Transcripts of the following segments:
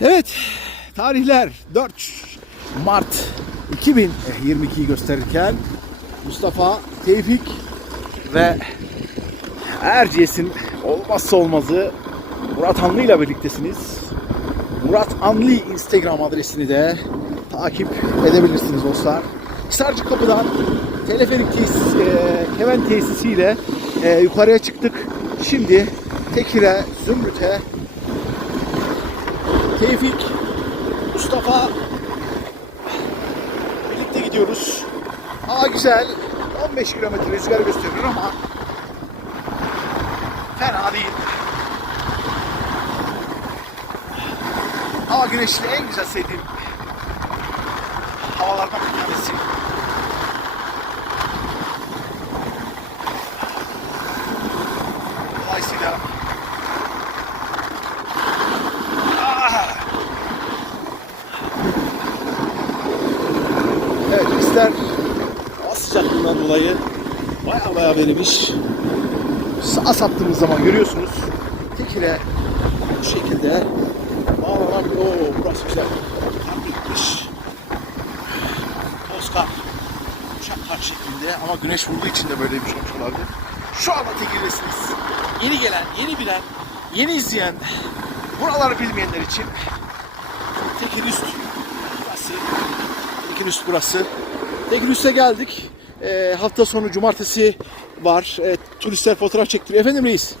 Evet, tarihler 4 Mart 2022'yi gösterirken Mustafa Tevfik ve Erciyes'in olmazsa olmazı Murat Anlı ile birliktesiniz. Murat Anlı Instagram adresini de takip edebilirsiniz dostlar. Hisarcı Kapı'dan teleferik tesis, e, keven tesisiyle e, yukarıya çıktık. Şimdi Tekir'e, Zümrüt'e Tevfik, Mustafa birlikte gidiyoruz. Hava güzel. 15 kilometre rüzgar gösteriyor ama fena değil. Hava güneşli en güzel sevdiğim Hava sıcaklığından dolayı baya baya verilmiş. Sağ saptığımız zaman görüyorsunuz. Tekire bu şekilde bağlanan ooo burası güzel. Tam bitmiş. Toz kar. Uçak kar şeklinde ama güneş vurduğu için de böyle bir şey olabilir. Şu anda Tekir'desiniz. Yeni gelen, yeni bilen, yeni izleyen, buraları bilmeyenler için Tekir Üst burası. Tekir Üst burası. Tekir Üst'e geldik. Ee, hafta sonu cumartesi var. Ee, turistler fotoğraf çektiriyor. Efendim reis.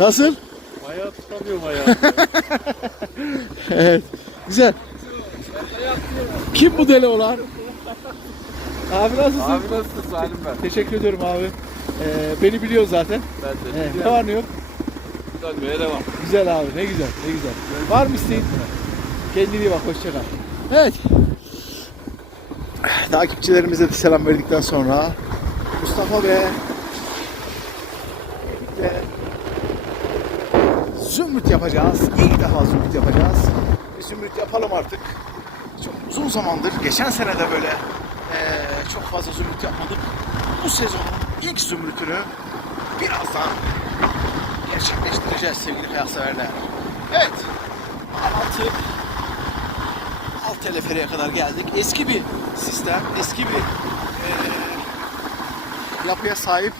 Nasıl? Ayağı tutamıyorum ayağı. Evet. Güzel. Kim bu deli olan? Abi nasılsın? Abi nasılsın Salim ben? Teşekkür ediyorum abi. Ee, beni biliyor zaten. Ben de. Ee, ne var ne yok? Dönmeye devam. Güzel abi ne güzel ne güzel. Var mı isteğin? Kendine iyi bak hoşça kal. Evet. Takipçilerimize de selam verdikten sonra Mustafa ve zümrüt yapacağız. İlk defa zümrüt yapacağız. Bir zümrüt yapalım artık. Çok uzun zamandır. Geçen sene de böyle eee, çok fazla zümrüt yapmadık. Bu sezonun ilk zümrütünü birazdan gerçekleştireceğiz sevgili kıyakseverler. Evet. Altı alt teleferiye kadar geldik. Eski bir sistem, eski bir eee, yapıya sahip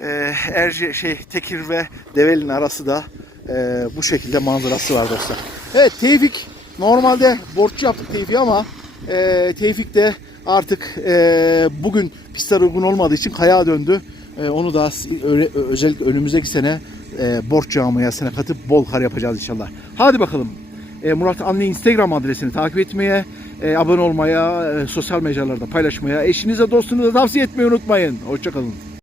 eee Erci şey Tekir ve Develi'nin arası da eee, bu şekilde manzarası var dostlar. Evet Tevfik normalde borçlu yaptık Tevfik'i ama eee Tevfik de artık eee, bugün pistler uygun olmadığı için kayağa döndü. Eee, onu da öyle- özellikle önümüzdeki sene eee borç camiasına katıp bol kar yapacağız inşallah. Hadi bakalım. E, Murat Anlı Instagram adresini takip etmeye, e, abone olmaya, e, sosyal mecralarda paylaşmaya, eşinize dostunuza tavsiye etmeyi unutmayın. Hoşçakalın.